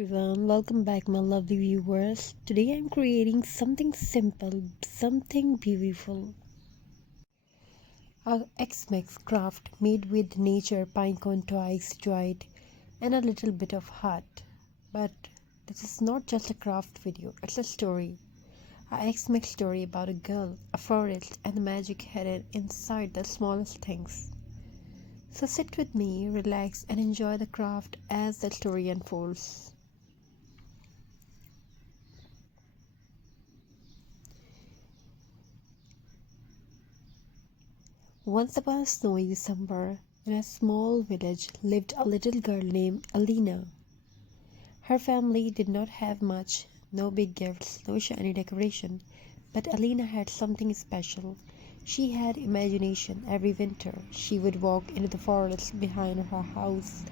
everyone, welcome back, my lovely viewers. Today I'm creating something simple, something beautiful. A X-Mix craft made with nature, pinecone twigs, Jute, and a little bit of heart. But this is not just a craft video, it's a story. A X-Mix story about a girl, a forest, and the magic hidden inside the smallest things. So sit with me, relax, and enjoy the craft as the story unfolds. Once upon a snowy December, in a small village lived a little girl named Alina. Her family did not have much, no big gifts, no shiny decoration, but Alina had something special. She had imagination. Every winter, she would walk into the forest behind her house,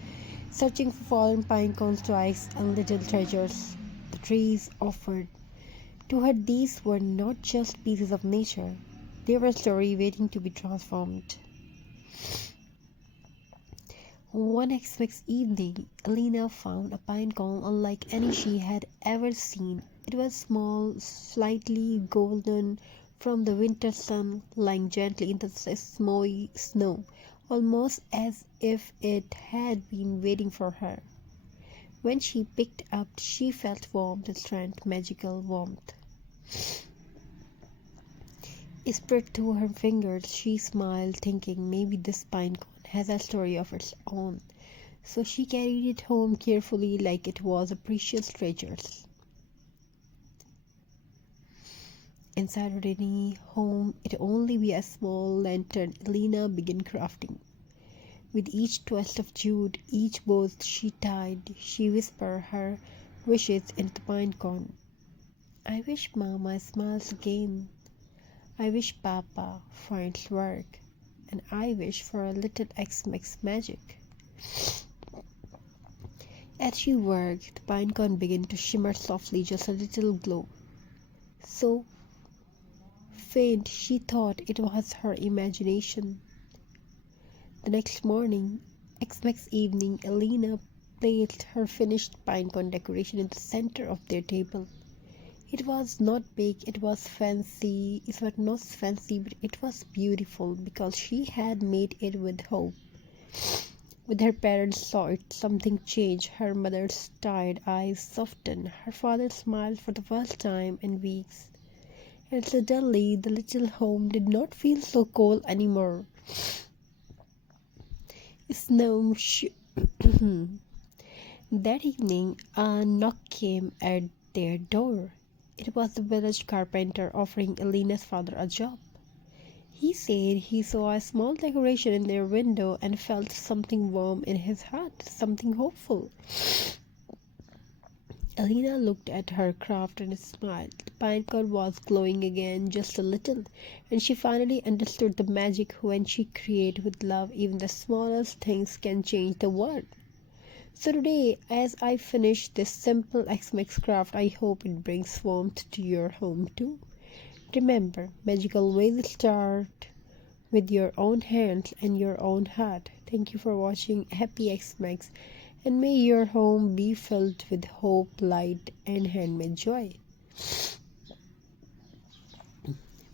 searching for fallen pine cones, twigs, and little treasures the trees offered. To her, these were not just pieces of nature, they were a story waiting to be transformed. One Xmas evening, Alina found a pine cone unlike any she had ever seen. It was small, slightly golden from the winter sun, lying gently in the snowy snow, almost as if it had been waiting for her. When she picked up, she felt warmth, strength, magical warmth. Spread through her fingers, she smiled, thinking maybe this pine cone has a story of its own. So she carried it home carefully like it was a precious treasure. Inside her tiny home, it only be a small lantern, Alina began crafting. With each twist of jute, each bow she tied, she whispered her wishes into the pine cone. I wish Mama smiles again. I wish Papa finds work, and I wish for a little X-Mix magic. As she worked, the pinecone began to shimmer softly, just a little glow. So faint she thought it was her imagination. The next morning, X-Mix evening, Alina placed her finished pinecone decoration in the center of their table. It was not big, it was not fancy, but it was beautiful because she had made it with hope. When her parents saw it, something changed. Her mother's tired eyes softened. Her father smiled for the first time in weeks. And suddenly, the little home did not feel so cold anymore. Snow sh- That evening, a knock came at their door. It was the village carpenter offering Alina's father a job. He said he saw a small decoration in their window and felt something warm in his heart, something hopeful. Alina looked at her craft and smiled. The pinecone was glowing again, just a little, and she finally understood the magic when she creates with love. Even the smallest things can change the world. So today, as I finish this simple X-Mix craft, I hope it brings warmth to your home too. Remember, magical ways start with your own hands and your own heart. Thank you for watching. Happy X-Mix, and may your home be filled with hope, light, and handmade joy.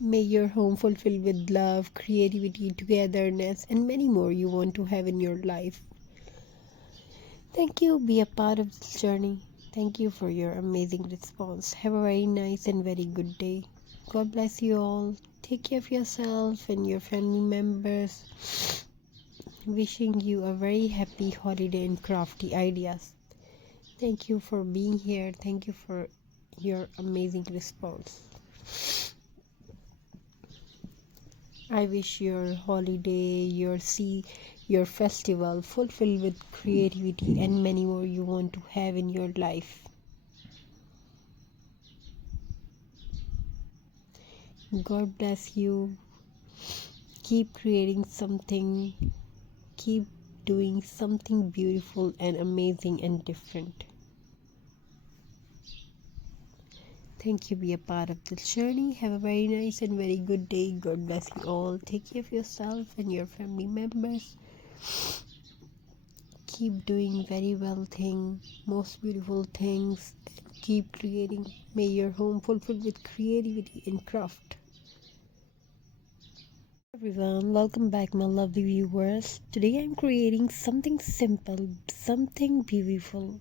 May your home fulfilled with love, creativity, togetherness, and many more you want to have in your life. Thank you. Be a part of this journey. Thank you for your amazing response. Have a very nice and very good day. God bless you all. Take care of yourself and your family members. Wishing you a very happy holiday and crafty ideas. Thank you for being here. Thank you for your amazing response. I wish your holiday, your festival fulfilled with creativity and many more you want to have in your life. God bless you. Keep creating something. Keep doing something beautiful and amazing and different. Thank you. Be a part of this journey. Have a very nice and very good day. God bless you all. Take care of yourself and your family members. Keep keep doing very well thing, most beautiful things. Keep creating. May your home fulfilled with creativity and craft. Everyone, welcome back, my lovely viewers. Today I'm creating something simple, something beautiful.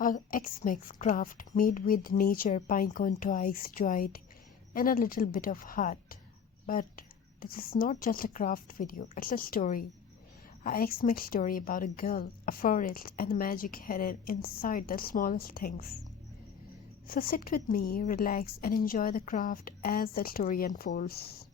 A X-Mix craft made with nature, pinecone twigs, jute, and a little bit of heart. But this is not just a craft video, it's a story. A X-Mix story about a girl, a forest, and the magic hidden inside the smallest things. So sit with me, relax, and enjoy the craft as the story unfolds.